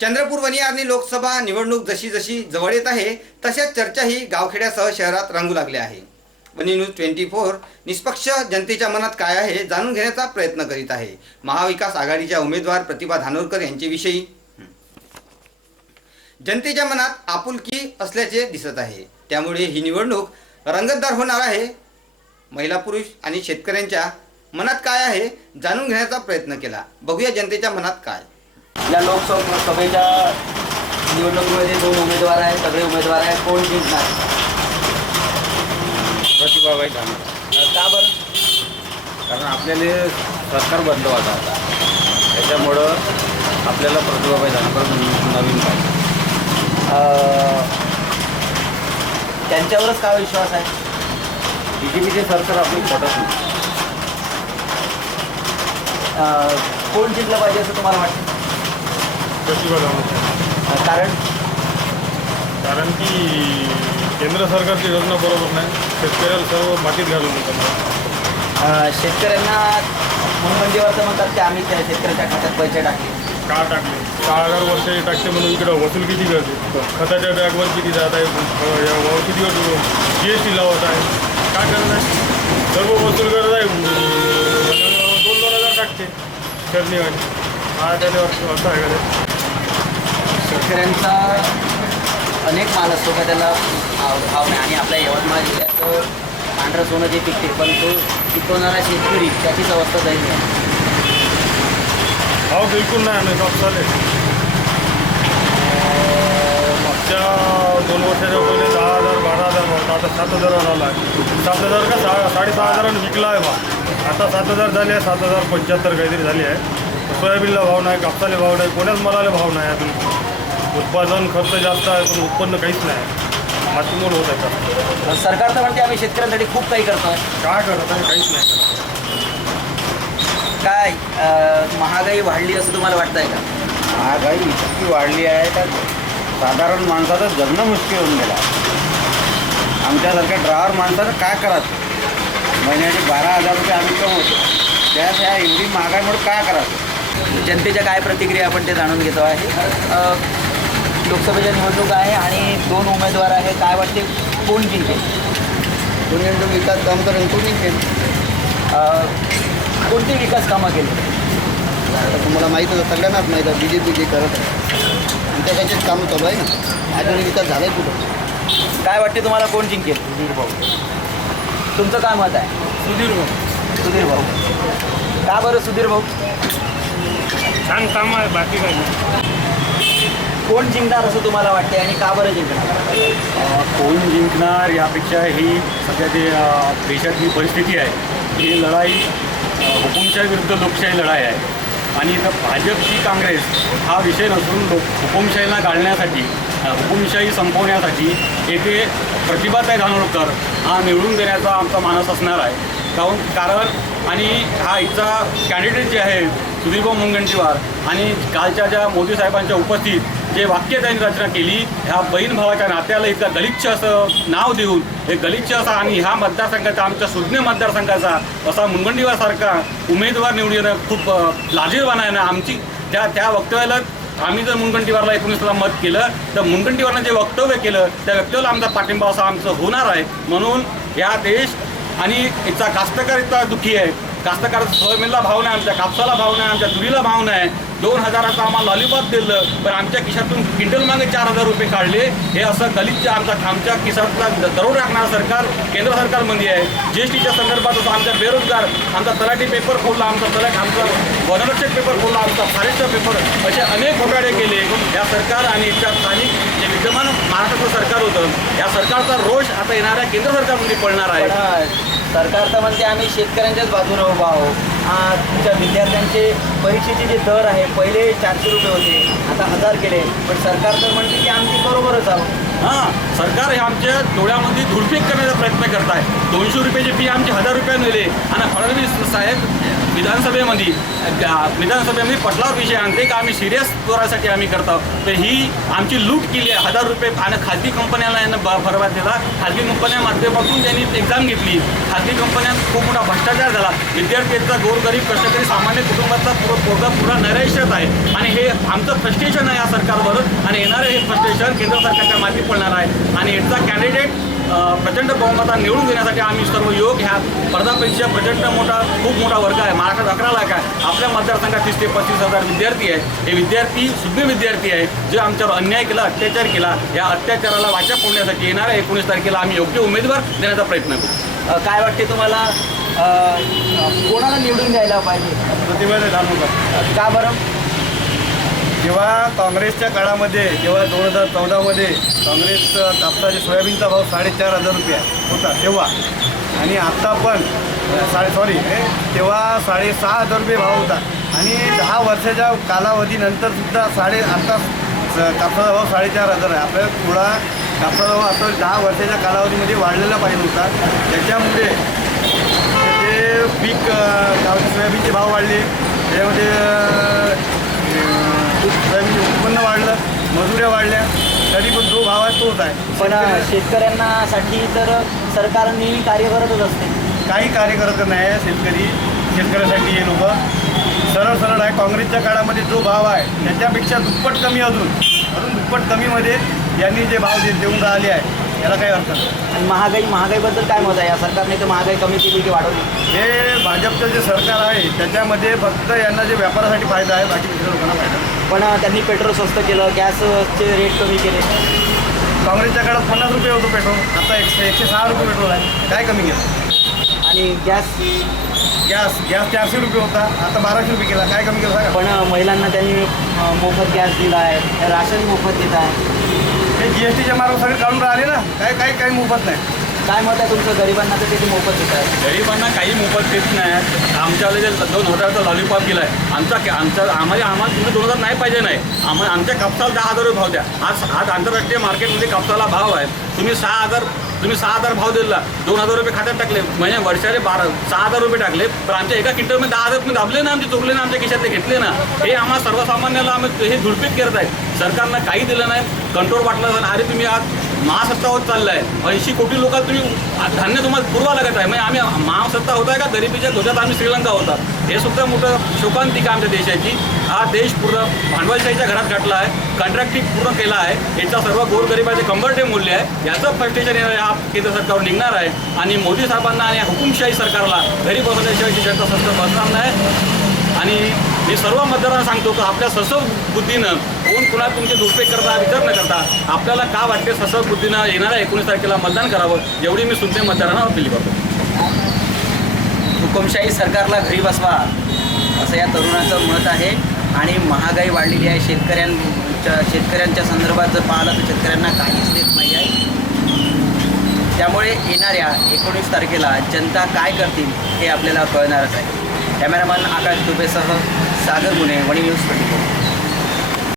चंद्रपूर वनियारणी लोकसभा निवडणूक जशी जशी जवळ येत आहे तशाच चर्चाही गावखेड्यासह शहरात रंगू लागल्या आहे. वनी न्यूज ट्वेंटी फोर निष्पक्ष जनतेच्या मनात काय आहे जाणून घेण्याचा प्रयत्न करीत आहे. महाविकास आघाडीच्या उमेदवार प्रतिभा धानोरकर यांच्याविषयी. जनतेच्या मनात आपुलकी असल्याचे दिसत आहे. त्यामुळे ही निवडणूक रंगतदार होणार आहे. महिला पुरुष आणि शेतकऱ्यांच्या मनात काय आहे जाणून घेण्याचा प्रयत्न केला. बघूया जनतेच्या मनात काय. या लोकसभेच्या निवडणुकीमध्ये दोन उमेदवार आहेत सगळे उमेदवार आहेत कोण जिंकणार? प्रतिभाबाई अं, का बरं? कारण आपल्याला सरकार बदलवायचं आता. त्याच्यामुळं आपल्याला प्रतिभाबाई धानोर नवीन पाहिजे. अं, त्यांच्यावरच का विश्वास आहे? बी जे पीचे सरकार आपली पटत नाही. कोण जिंकलं पाहिजे असं तुम्हाला वाटतं? प्रतिभा अं, कारण? कारण की केंद्र सरकारची योजना बरोबर नाही. शेतकऱ्याला सर्व मातीत घालून देतात. शेतकऱ्यांना मुनगंटीवर तर म्हणतात की आम्ही त्या शेतकऱ्याच्या खात्यात पैसे टाकले. का टाकले? सहा हजार वर्षाचे टाकते म्हणून इकडं वसूल किती करते? खताच्या बॅगवर किती जात आहे? किती जी एस टी लावत आहे. काय करणार? सर्व वसूल करत आहे. दोन दोन हजार टाकते. चरणीवाणी हा त्याला असं असं आहे का? शेतकऱ्यांचा अनेक माल असतो का त्याला भाव भाव नाही. आणि आपल्या यवतमाळ जिल्ह्यात पांढरं सोनं जे पिकते पण तो पिकवणारा शेतकरी त्याचीच अवस्था जाईल भाव बिलकुल नाही आम्ही कापसाले मागच्या दोन वर्षाच्या पहिले दहा हजार बारा हजार भाव आता सात हजारावर आला आहे सात हजार का सहा साडेसहा हजारानं विकला आहे बा आता सात हजार झाले आहे सात हजार पंच्याहत्तर काहीतरी झाली आहे. सोयाबीनला भाव नाही कापसाला भाव नाही कोण्याच मालाला भाव नाही अजून. उत्पादन खर्च जास्त आहे पण उत्पन्न काहीच नाही. मातीमोल होत आहे का? सरकार तर म्हणते आम्ही शेतकऱ्यांसाठी खूप काही करतो काय करत आहे? काहीच नाही. करत. काय अं, महागाई वाढली असं तुम्हाला वाटतंय का? महागाई इतकी वाढली आहे तर साधारण माणसाचं जगणं मुश्किल होऊन गेलं. आहे. आमच्यासारख्या ड्रायव्हर माणसाचं काय करायचं? महिन्याचे बारा हजार रुपये आम्ही कमवतो. त्यात ह्या एवढी महागाईमुळे काय करायचं? जनतेच्या काय प्रतिक्रिया आपण ते जाणून घेतो आहे? अं, लोकसभेच्या निवडणूक आहे आणि दोन उमेदवार आहे काय वाटते? कोण जिंकेल? कोणी विकास काम करेल कोणी अं, कोणती विकास कामं केली? आता तुम्हाला माहीत होतं सगळ्यांनाच माहीत आहे बी जे पी जे करत आहे. आणि त्याच्याचेच कामं चालू आहे ना अजून विकास झाला आहे कुठं? काय वाटते तुम्हाला कोण जिंकेल? सुधीर भाऊ. तुमचं काय मत आहे? सुधीर सुधीर भाऊ. का बरं सुधीर भाऊ? छान काम आहे बाकी काही कोण जिंकणार असं तुम्हाला वाटते आणि का बरं जिंकणार? कोण जिंकणार यापेक्षा ही सध्या जे देशातली परिस्थिती आहे ही लढाई हुकुमशाही विरुद्ध लोकशाही लढाई आहे. आणि इथं भाजपची काँग्रेस हा विषय नसून लोक हुकुमशाहीला गाळण्यासाठी हुकुमशाही संपवण्यासाठी येथे प्रतिभाताई धानोरकर हा निवडून देण्याचा आमचा मानस असणार आहे. काहून कारण आणि हा इथचा कॅन्डिडेट जे आहे सुधीरभाऊ मुनगंटीवार आणि कालच्या ज्या मोदी साहेबांच्या उपस्थित जे वाक्य त्यांनी रचना केली ह्या बहीण भावाच्या नात्याला इतकं गलिच्छ असं नाव देऊन हे गलिच्छ असा आणि ह्या मतदारसंघाचा आमच्या सुज्ञ मतदारसंघाचा असा मुनगंटीवारसारखा उमेदवार निवडून येणं खूप लाजीरवाना आहे ना आमची. त्या त्या वक्तव्याला आम्ही जर मुनगंटीवारला एकोणीसला मत केलं तर मुनगंटीवारनं जे वक्तव्य केलं त्या वक्तव्याला आमचा पाठिंबा असा आमचं होणार आहे. म्हणून या देश आणि याचा कास्तकार इतका दुःखी आहे. कास्तकाराचा सोयाबीनला भाव नाही आमच्या कापसाला भाव नाही आमच्या तुरीला भाव नाही. दोन हजाराचं आम्हाला लॉलीपॉप दिलं पण आमच्या खिशातून किंडल मागे चार हजार रुपये काढले. हे असं गलिच्छ आमचा आमच्या खिशातला दरोड राखणारं सरकार केंद्र सरकारमध्ये आहे. जी एस टीच्या संदर्भात असं आमच्या बेरोजगार आमचा तलाठी पेपर खोलला आमचा तलाठी आमचा वनरक्षक पेपर खोलला आमचा फॉरेस्टचा पेपर असे अनेक घोटाळे केले. या सरकार आणि इथच्या स्थानिक जे विद्यमान महाराष्ट्राचं सरकार होतं या सरकारचा रोष आता येणाऱ्या केंद्र सरकारमध्ये पडणार आहे. पण अं, सरकार तर म्हणते आम्ही शेतकऱ्यांच्याच बाजूने उभा आहोत. तुमच्या विद्यार्थ्यांचे परीक्षेचे जे दर आहे पहिले चारशे रुपये होते आता हजार केले. पण सरकार तर म्हणते की आमची बरोबरच आहोत. हां सरकार हे आमच्या डोळ्यामध्ये धुळफेक करण्याचा प्रयत्न करत आहे. दोनशे रुपयाची फी आमची हजार रुपये नेले आणि फडणवीस साहेब विधानसभेमध्ये विधानसभेमध्ये पटलावर विषय आणते का आम्ही सिरियस करायसाठी आम्ही करतो तर ही आमची लूट केली आहे. हजार रुपये आणि खाजगी कंपन्याला यांना ब- दिला. खाजगी कंपन्या माध्यमातून त्यांनी एक्झाम घेतली. खाजगी कंपन्यात खूप मोठा भ्रष्टाचार झाला. विद्यार्थ्यांचा गोरगरीब कष्टकरी सामान्य कुटुंबाचा पुरा पोरगा पुरा नैराश्यत आहे. आणि हे आमचं फ्रस्ट्रेशन आहे या सरकारवर आणि येणारं हे फ्रस्ट्रेशन केंद्र सरकारच्या माती पडणार आहे. आणि याचा कॅन्डिडेट प्रचंड बहुमता निवडून देण्यासाठी आम्ही सर्व योग ह्या स्पर्धा परीक्षा प्रचंड मोठा खूप मोठा वर्ग आहे. महाराष्ट्रात अकरा लाख आहे. आपल्या मतदारसंघात तीस ते पस्तीस हजार विद्यार्थी आहे. हे विद्यार्थी शुद्ध विद्यार्थी आहे जे आमच्यावर अन्याय केला अत्याचार केला या अत्याचाराला वाचा फोडण्यासाठी येणाऱ्या एकोणीस तारखेला आम्ही योग्य उमेदवार देण्याचा प्रयत्न करू. काय वाटते तुम्हाला? द्यायला पाहिजे. का बरं? जेव्हा काँग्रेसच्या काळामध्ये जेव्हा दोन हजार चौदामध्ये काँग्रेस कापसाचे सोयाबीनचा भाव साडेचार हजार रुपये होता तेव्हा. आणि आत्ता पण साडे सॉरी तेव्हा साडेसहा हजार रुपये भाव होता. आणि दहा वर्षाच्या कालावधीनंतर सुद्धा साडे आत्ता कापसाचा भाव साडेचार हजार आहे. आपल्याला थोडा कापसाचा भाव आता दहा वर्षाच्या कालावधीमध्ये वाढलेला पाहिजे होता. त्याच्यामुळे पीक सोयाबीनचे भाव वाढले. त्याच्यामध्ये अ, सोयाबीनचे उत्पन्न वाढलं मजुऱ्या वाढल्या. तरी पण जो भाव आहे तोच आहे. पण अ, शेतकऱ्यांना साठी तर सरकार नेहमी कार्य करतच असते. काही कार्य करत नाही आहे शेतकरी. शेतकऱ्यासाठी हे लोक. सरळ सरळ आहे. काँग्रेसच्या काळामध्ये जो भाव आहे त्याच्यापेक्षा दुप्पट कमी अजून. अजून दुप्पट कमीमध्ये यांनी जे भाव दे देऊन राहिले आहे. याला काही अर्थ? नाही आणि महागाई महागाईबद्दल काय मत आहे? या सरकारने तर महागाई कमी केली की वाढवली. हे भाजपचं जे सरकार आहे त्याच्यामध्ये फक्त यांना जे व्यापारासाठी फायदा आहे बाकी दुसऱ्या लोकांना फायदा नाही. पण अ, त्यांनी पेट्रोल स्वस्त केलं गॅसचे रेट कमी केले. काँग्रेसच्या काळात पन्नास रुपये होतो पेट्रोल आता एकशे एकशे सहा रुपये पेट्रोल आहे. काय कमी केलं? आणि गॅस? गॅस गॅस चारशे रुपये होता आता बाराशे रुपये केला. काय कमी केलं सांगा? पण अ, महिलांना त्यांनी अ, मोफत गॅस दिला आहे राशन मोफत देत आहे हे जी एस टीच्या मार्ग सगळे काढून राहिले ना काय काही काही मोफत नाही. काय मत आहे तुमचं? गरिबांना तर त्याची मोफत देत आहे गरिबांना काही मोफत देत नाही. आमच्याला जे दोन हजारचा लॉलीपॉप केला आहे आमचा आमच्या आम्हाला आम्हाला तुम्ही दोन हजार नाही पाहिजे नाही. आम्हाला आमच्या कापसाला दहा हजार रुपये भाव द्या. आज आज आंतरराष्ट्रीय मार्केटमध्ये कापसाला भाव आहे. तुम्ही सहा हजार तुम्ही सहा हजार भाव दिला दोन हजार रुपये खात्यात टाकले. म्हणजे वर्षाचे बारा सहा हजार रुपये टाकले. तर आमच्या एका क्विंटलमध्ये दहा हजार तुम्ही दाबले ना आमचे चुकले ना आमच्या खिशातले घेतले ना. हे आम्हाला सर्वसामान्याला आम्ही हे झुडपीत करत आहेत. सरकारनं काही दिलं नाही. कंट्रोल वाटलं अरे तुम्ही आज महासत्ता होत चाललाय. ऐंशी कोटी लोकांना तुम्ही धान्य तुम्हाला पुरवा लागत आहे. म्हणजे आम्ही महासत्ता होत आहे का? गरिबीच्या ध्वजात आम्ही श्रीलंका होता. हे सुद्धा मोठं शोकांतिका आमच्या देशाची. हा देश पूर्ण भांडवलशाहीच्या घरात घातला आहे. कॉन्ट्रॅक्टिंग पूर्ण केला आहे. याचा सर्व गोरगरिबाचे कंबरटे मूल्य आहे. याचं फ्रस्ट्रेशन हा केंद्र सरकारवर निघणार आहे. आणि मोदी साहेबांना आणि हुकुमशाही सरकारला घरी बसवल्याशिवाय जनता संस्था बसणार नाही. आणि मी सर्व मतदारांना सांगतो की आपल्या ससव बुद्धीनं कोण कुणा तुमचे दुरुपयोग करता विचार न करता आपल्याला का वाटते ससव बुद्धीनं येणाऱ्या एकोणीस तारखेला मतदान करावं एवढी मी सुद्धा मतदारांना अपील करतो. हुकुमशाही सरकारला घरी बसवा असं या तरुणाचं मत आहे. आणि महागाई वाढलेली आहे. शेतकऱ्यांच्या शेतकऱ्यांच्या संदर्भात जर पाहिलं तर शेतकऱ्यांना काहीच देत नाही आहे. त्यामुळे येणाऱ्या एकोणीस तारखेला जनता काय करतील हे आपल्याला कळणारच आहे. कॅमेरामॅन आकाश दुबेसह सागर गुन्हे वणी न्यूज ट्वेंटी